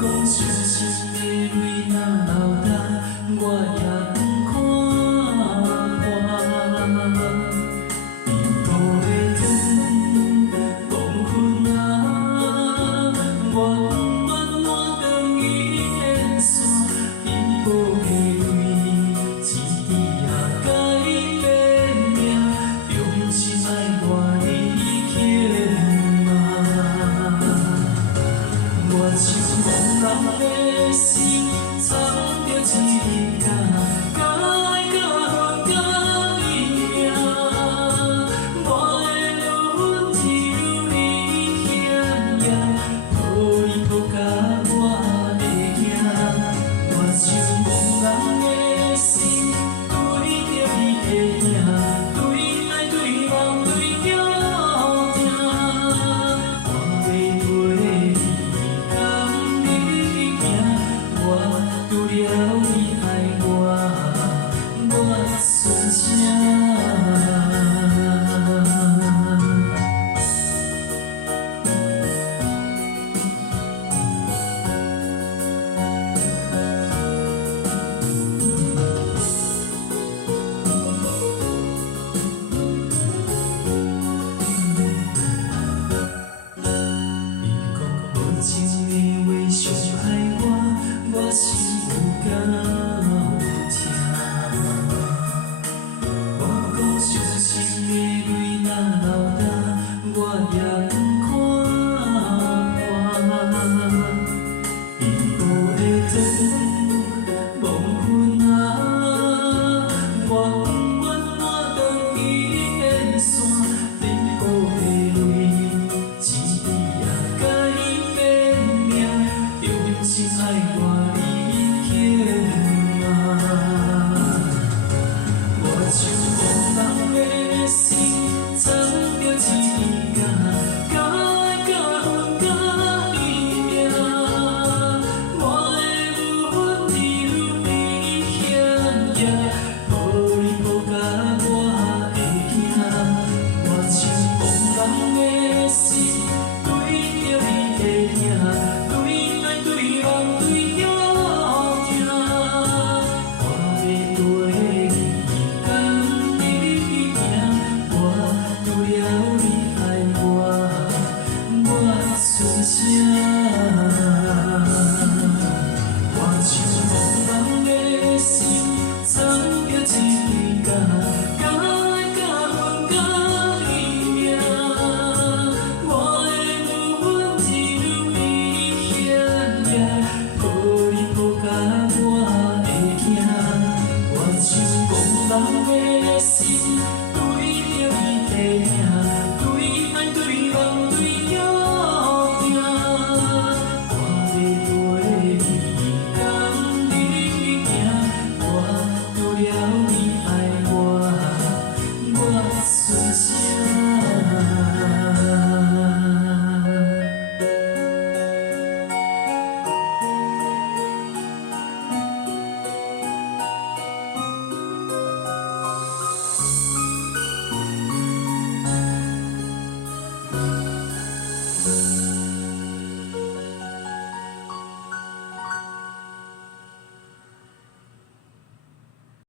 讲伤心的泪若流干，我也不看破。颠簸的天，黄昏啊，我不愿换转伊变线。颠簸的泪，一滴也甲伊变命，用心爱我你牵骂。我像茫人的心，藏着一架，甲爱甲恨甲伊命。我的阮只有你险夜，抱你抱甲我会惊。我像茫人的心，对着你的影，对爱对梦对叫疼。我要陪你甘你行，我除了你爱我，我算啥？你讲无情的话伤害我，我心有敢有痛。我讲伤心的泪若流干，我也不看破。颠簸的天，黄昏啊，我不愿换转伊变线。颠簸的泪，一滴也甲伊变命，用心爱我你牵骂。我像茫人的心，藏着一架，甲爱甲恨甲伊命。我的阮只有你险夜，抱你抱甲我会惊。我像茫人的心，对着你的影，对爱对梦对叫疼。我要陪你甘你行，我除了你爱我算啥？我像茫人的心，藏着一架，甲爱甲恨甲伊命。我的阮只有你险夜，抱你抱甲我会惊。我像茫人的心，对着你的影，对爱对梦对叫疼。我要陪你甘你行，我除了你爱我算啥？